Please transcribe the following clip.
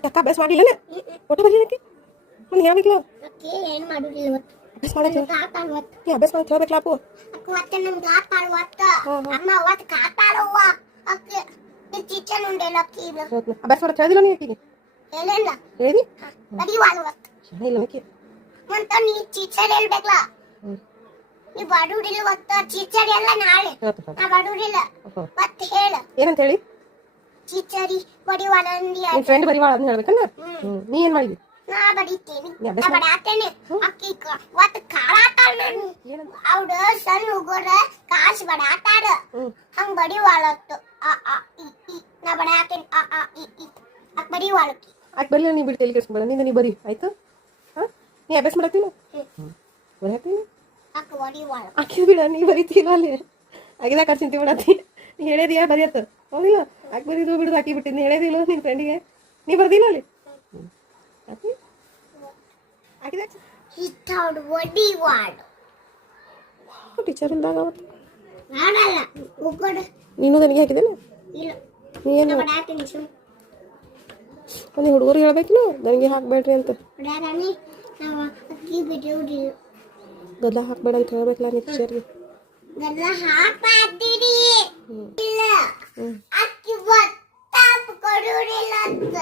ಅಕ್ಕ ಅಭ್ಯಾಸ ಮಾಡಿಲ್ಲನೆ ಒಟ್ಟು ಬರೀತಿ ಒಂದು ಹೇಳ್ಬೇಕಿಲ್ಲ ಅಕ್ಕಿ ಏನು ಮಾಡುದಿಲ್ಲ ಇವತ್ತು ಅಭ್ಯಾಸ ಮಾಡಕ್ಕೆ ಕಾಪಾಡುವತ್ತು ನೀ ಅಭ್ಯಾಸ ಮಾಡಿ ಹೇಳ್ಬೇಕಲ್ಲ ಅಪ್ಪು ಅಕ್ಕ ಮತ್ತೆ ನಮ್ಗೆ ಕಾಪಾಡುವತ್ತು ಅಮ್ಮ ಅವತ್ತು ಕಾಪಾಡುವ ಅಕ್ಕಿ ಈ ಚಿಚ್ಚನ್ ಉಂಡೆಲ್ಲ ಅಕ್ಕಿ ಇದು ಅಭ್ಯಾಸ ಮಾಡಕ್ಕೆ ಹೇಳಿದಿಲ್ಲ ನೀ ಆಕಿಗೆ ಹೇಳಿಲ್ಲ ಹೇಳಿ ಬರೀವಾಳುವತ್ತು ಇಲ್ಲ ಆಕಿ ಮಂತ ನೀ ಚಿಚ್ಚರ್ ಹೇಳ್ಬೇಕಲ್ಲ ನೀ ಬಡುಡಿಲ್ಲ ಒತ್ತ ಚಿಚ್ಚರಿ ಎಲ್ಲ ನಾಳೆ ನಾ ಬಡುಡಿಲ್ಲ ಮತ್ತೆ ಹೇಳ ಏನಂತ ಹೇಳಿ ಚಿಚ್ಚರಿ ಬಡಿವಾಳ ಅಂದಿ ನಿನ್ ಫ್ರೆಂಡ್ ಬರಿವಾಳ ಅಂತ ಹೇಳ್ಬೇಕನ್ನ ನೀ ಏನ್ ಮಾಡಿದಿ ನಾ ಬಡಿತೇನೆ ನಾ ಬಡಾತೇನೆ ಅಕ್ಕಿ ಒತ್ತು ಕಾಳಾತಾಳ ನಾನು ಅವ್ಡ ಸಣ್ಣ ಹುಡುಗರ ಕಾಸು ಬಡಾತಾಡ ಹಂಗ ಬಡಿವಾಳತ್ತು ಆ ಆ ಇ ನಾ ಬಡಾತೇನೆ ಆ ಆ ಇ ಅಕ್ ಬಡಿವಾಳಕ್ಕಿ ಆಕೆ ಬರಲಿಲ್ಲ ನೀ ಬಿಟ್ಟು ಎಲ್ಲಿ ಕೆಡ್ಸ್ಬೇಡ ನಿಂದ ನೀ ಬರಿ ಆಯ್ತು ಹಾಂ ನೀ ಅಭ್ಯಾಸ ಮಾಡತ್ತೀನ ಬರತ್ತೀನಿ ಅಕ್ಕ ಬಡಿವಾಳ ಆಕೆ ಬಿಡ ನೀ ಬರೀತೀನ ಅಲ್ಲಿ ಆಗಿದಾಗ ಚಿಂತೆ ಮಾಡತ್ತಿ ನೀ ಹೇಳಿದೀಯ ಬರಿಯತ್ತ ಹೌದಿಲ್ಲ ಆಕೆ ಬರೀದು ಬಿಡುದು ಹಾಕಿ ಬಿಟ್ಟಿದ್ದು ನೀ ಹೇಳಿದಿಲ್ಲ ನಿನ್ನ ಫ್ರೆಂಡಿಗೆ ನೀ ಬರ್ದಿಲ್ಲ ಅಲ್ಲಿ ಆಕೆ ಆಗಿದಾಗ ಹಿತ್ತೌಡ್ ಬಡಿವಾಳ ಟೀಚರ್ ಇಲ್ದಾಗ ಅವತ್ತು ಮಾಡಲ್ಲ ಉಗ್ಗಡ ನೀನು ನನಗೆ ಹಾಕಿದ್ದೇನೆ ಇಲ್ಲ ನೀ ಏನು ಬಡಾತೇನೆ ಸುಮ್ ಒಂದು ಹುಡುಗರು ಹೇಳ್ಬೇಕಿಲ್ಲ ನನಗೆ ಹಾಕ್ಬೇಡ್ರಿ ಅಂತ ಬಡಾರಾಣಿ ನಾವು ಅಕ್ಕಿ ಬಿಡುವುದಿಲ್ಲ ಗದ್ದಲ ಹಾಕ್ಬೇಡ ಅಂತ ಹೇಳ್ಬೇಕಲ್ಲ ನೀ ಟೀಚರ್ಗೆ ಗಲ್ಲ ಹಾಕ್ಬಾರ್ದಿರಿ ಇಲ್ಲ ಅಕ್ಕಿ ಒತ್ತಾಪ ಕೊಡುವುದಿಲ್ಲ ಅಂತ